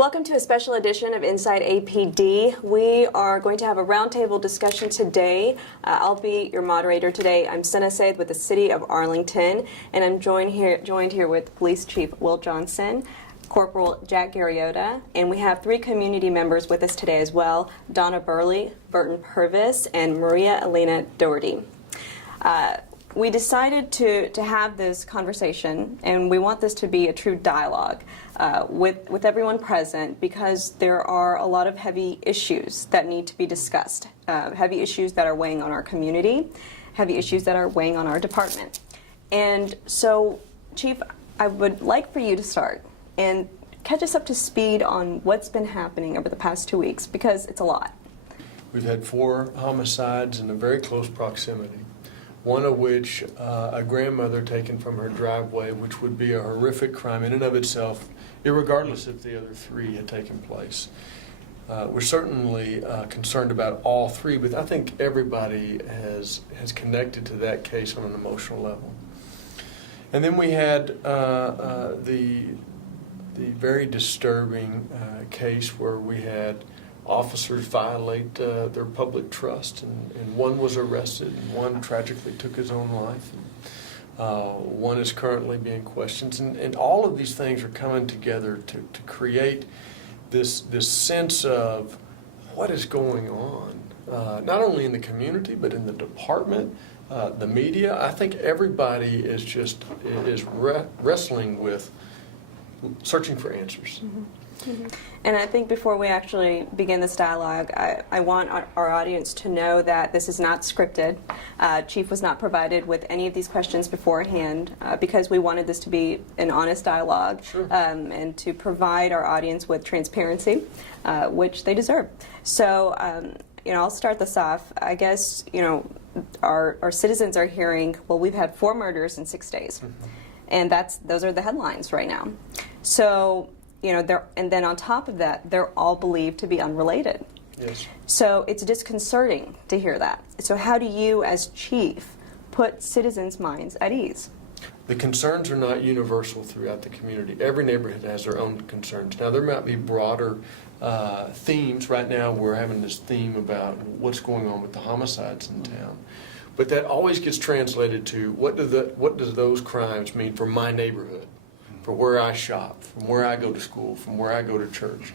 Welcome to a special edition of Inside APD. We are going to have a roundtable discussion today. I'll be your moderator today. I'm Senna Said with the City of Arlington, and I'm joined here with Police Chief Will Johnson, Corporal Gary Oda, and we have three community members with us today as well: Donna Burley, Burton Purvis, and Maria Elena Doherty. We decided to have this conversation, and we want this to be a true dialogue with everyone present, because there are a lot of heavy issues that need to be discussed, heavy issues that are weighing on our community, heavy issues that are weighing on our department. And so, Chief, I would like for you to start and catch us up to speed on what's been happening over the past 2 weeks, because it's a lot. We've had 4 homicides in a very close proximity. One of which, a grandmother taken from her driveway, which would be a horrific crime in and of itself, irregardless if the other 3 had taken place. We're certainly concerned about all 3, but I think everybody has connected to that case on an emotional level. And then we had the very disturbing case where we had officers violate their public trust, and one was arrested, and one tragically took his own life, and one is currently being questioned, and all of these things are coming together to create this sense of what is going on, not only in the community but in the department, the media. I think everybody is wrestling with searching for answers. Mm-hmm. Mm-hmm. And I think before we actually begin this dialogue, I want our audience to know that this is not scripted. Chief was not provided with any of these questions beforehand because we wanted this to be an honest dialogue. Sure. And to provide our audience with transparency, which they deserve. So, I'll start this off. I guess, our citizens are hearing, well, we've had 4 murders in 6 days. Mm-hmm. And those are the headlines right now. So, and then on top of that, they're all believed to be unrelated. Yes. So it's disconcerting to hear that. So how do you, as chief, put citizens' minds at ease? The concerns are not universal throughout the community. Every neighborhood has their own concerns. Now, there might be broader themes. Right now, we're having this theme about what's going on with the homicides in town. But that always gets translated to what does those crimes mean for my neighborhood, for where I shop, from where I go to school, from where I go to church.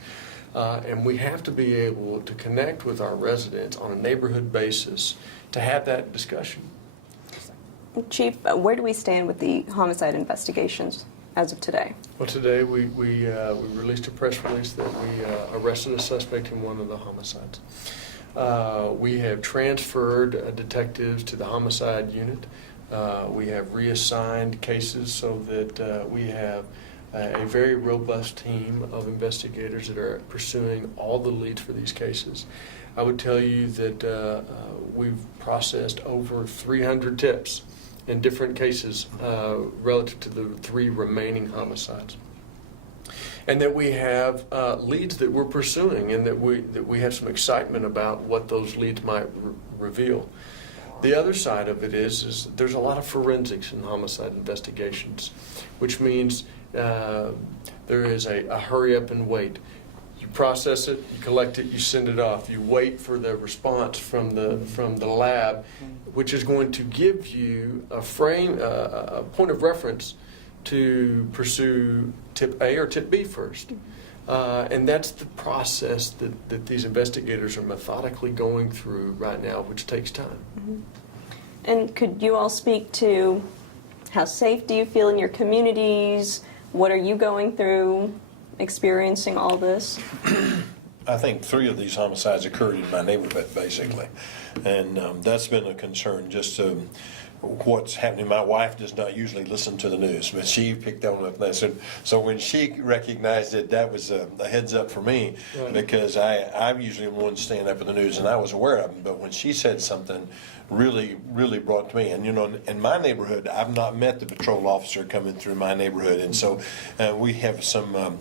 And we have to be able to connect with our residents on a neighborhood basis to have that discussion. Chief, where do we stand with the homicide investigations as of today? Well, today we released a press release that we arrested a suspect in one of the homicides. We have transferred detectives to the homicide unit. We have reassigned cases so that we have a very robust team of investigators that are pursuing all the leads for these cases. I would tell you that we've processed over 300 tips in different cases relative to the 3 remaining homicides. And that we have leads that we're pursuing, and that we have some excitement about what those leads might reveal. The other side of it is there's a lot of forensics in homicide investigations, which means there is a hurry up and wait. You process it, you collect it, you send it off. You wait for the response from the lab, which is going to give you a point of reference to pursue tip A or tip B first. And that's the process that these investigators are methodically going through right now, which takes time. Mm-hmm. And could you all speak to how safe do you feel in your communities? What are you going through, experiencing all this? I think 3 of these homicides occurred in my neighborhood, basically. And that's been a concern, just what's happening. My wife does not usually listen to the news, but she picked on it. So when she recognized it, that was a heads up for me, right. Because I'm usually the one staying up with the news, and I was aware of them. But when she said something, really brought to me. And in my neighborhood, I've not met the patrol officer coming through my neighborhood, and so we have some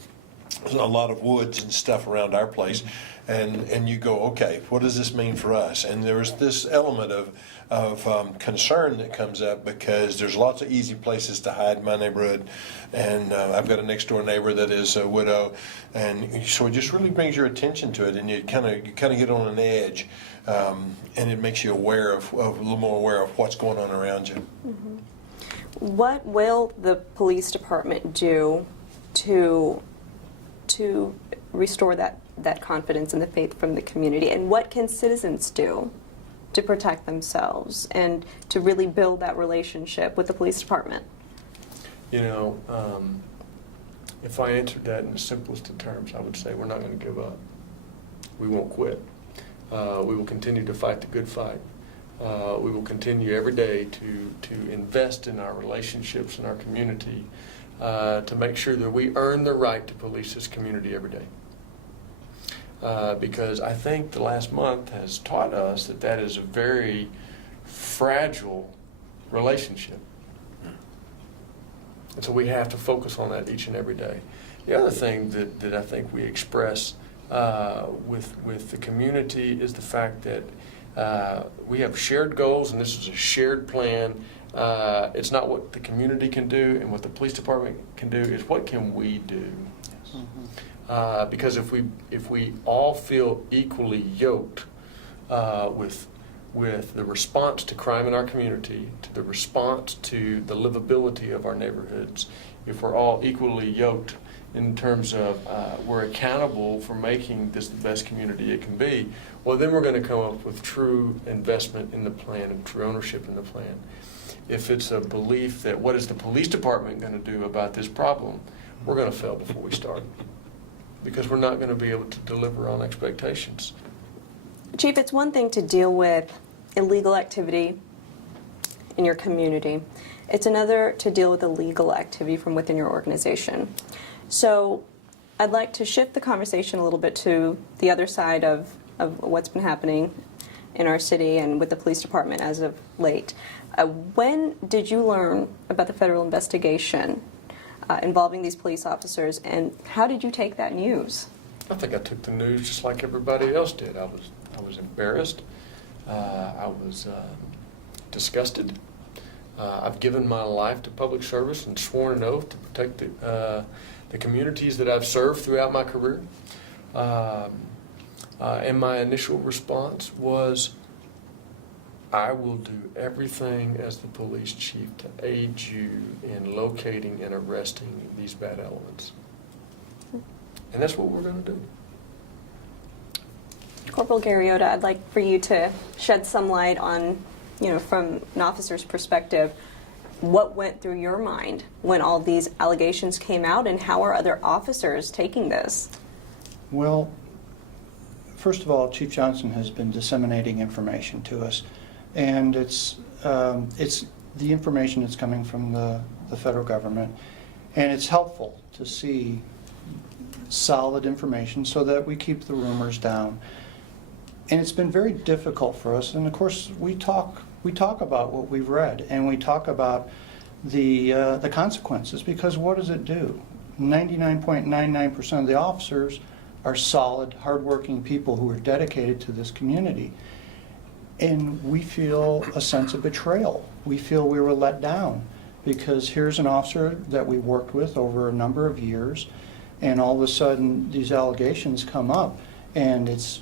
a lot of woods and stuff around our place, and you go, okay, what does this mean for us? And there's this element of concern that comes up because there's lots of easy places to hide in my neighborhood, and I've got a next door neighbor that is a widow, and so it just really brings your attention to it, and you kind of get on an edge, and it makes you aware of a little more aware of what's going on around you. Mm-hmm. What will the police department do to restore that confidence and the faith from the community? And what can citizens do to protect themselves and to really build that relationship with the police department? You know, if I answered that in the simplest of terms, I would say we're not going to give up. We won't quit. We will continue to fight the good fight. We will continue every day to invest in our relationships in our community to make sure that we earn the right to police this community every day. Because I think the last month has taught us that is a very fragile relationship. And so we have to focus on that each and every day. The other thing that I think we express with the community is the fact that we have shared goals, and this is a shared plan. It's not what the community can do and what the police department can do, it's what can we do. Yes. Mm-hmm. Because if we all feel equally yoked with the response to crime in our community, to the response to the livability of our neighborhoods, if we're all equally yoked in terms of we're accountable for making this the best community it can be, well, then we're going to come up with true investment in the plan and true ownership in the plan. If it's a belief that what is the police department going to do about this problem, we're going to fail before we start, because we're not going to be able to deliver on expectations. Chief, it's one thing to deal with illegal activity in your community. It's another to deal with illegal activity from within your organization. So I'd like to shift the conversation a little bit to the other side of what's been happening in our city and with the police department as of late. When did you learn about the federal investigation involving these police officers, and how did you take that news? I think I took the news just like everybody else did. I was embarrassed. I was disgusted. I've given my life to public service and sworn an oath to protect the communities that I've served throughout my career. And my initial response was, I will do everything as the police chief to aid you in locating and arresting these bad elements. And that's what we're going to do. Corporal Gary Oda, I'd like for you to shed some light on, from an officer's perspective, what went through your mind when all these allegations came out, and how are other officers taking this? Well, first of all, Chief Johnson has been disseminating information to us, and it's the information that's coming from the federal government, and it's helpful to see solid information so that we keep the rumors down. And it's been very difficult for us, and of course we talk about what we've read, and we talk about the consequences, because what does it do? 99.99% of the officers are solid, hardworking people who are dedicated to this community. And we feel a sense of betrayal. We feel we were let down, because here's an officer that we worked with over a number of years, and all of a sudden these allegations come up, and it's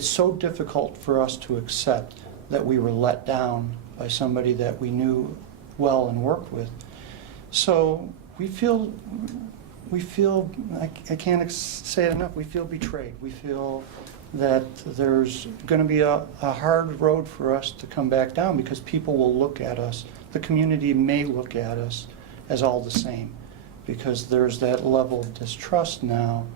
so difficult for us to accept that we were let down by somebody that we knew well and worked with. So we feel, I can't say it enough, we feel betrayed. We feel that there's going to be a hard road for us to come back down, because people will look at us, the community may look at us as all the same, because there's that level of distrust now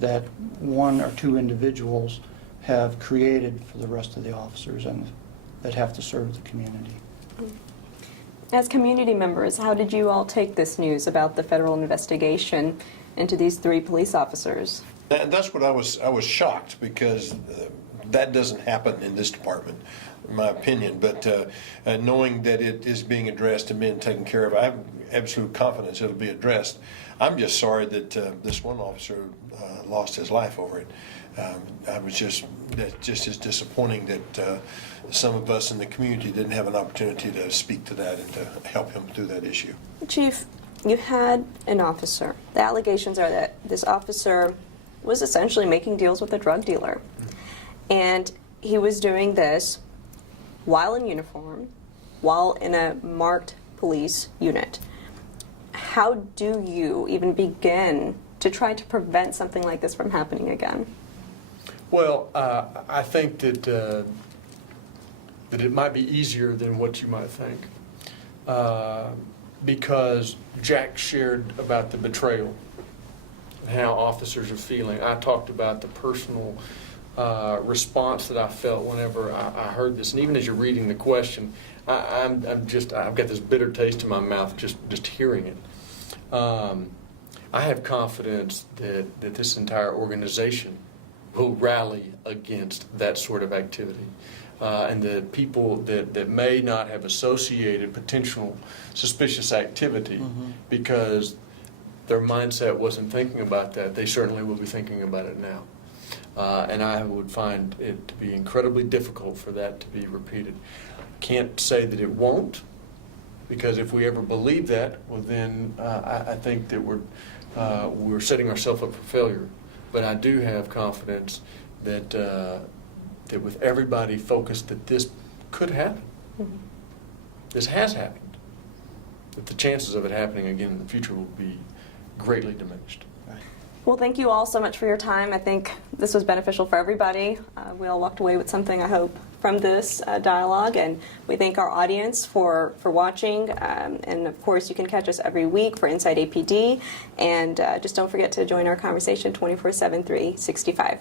that one or two individuals have created for the rest of the officers and that have to serve the community. As community members, how did you all take this news about the federal investigation into these 3 police officers? And that's what I was shocked, because that doesn't happen in this department, in my opinion. But knowing that it is being addressed and being taken care of, I have absolute confidence it'll be addressed. I'm just sorry that this one officer lost his life over it. That just is disappointing that some of us in the community didn't have an opportunity to speak to that and to help him through that issue. Chief, you had an officer. The allegations are that this officer was essentially making deals with a drug dealer. And he was doing this while in uniform, while in a marked police unit. How do you even begin to try to prevent something like this from happening again? Well, I think that it might be easier than what you might think, because Jack shared about the betrayal and how officers are feeling. I talked about the personal response that I felt whenever I heard this, and even as you're reading the question, I've got this bitter taste in my mouth just hearing it. I have confidence that this entire organization will rally against that sort of activity. And the people that may not have associated potential suspicious activity because their mindset wasn't thinking about that, they certainly will be thinking about it now. And I would find it to be incredibly difficult for that to be repeated. Can't say that it won't, because if we ever believe that, well then I think that we're setting ourselves up for failure. But I do have confidence that that with everybody focused that this could happen, this has happened, that the chances of it happening again in the future will be greatly diminished. Well, thank you all so much for your time. I think this was beneficial for everybody. We all walked away with something, I hope, from this dialogue, and we thank our audience for watching. And of course, you can catch us every week for Inside APD, and just don't forget to join our conversation 24/7, 365.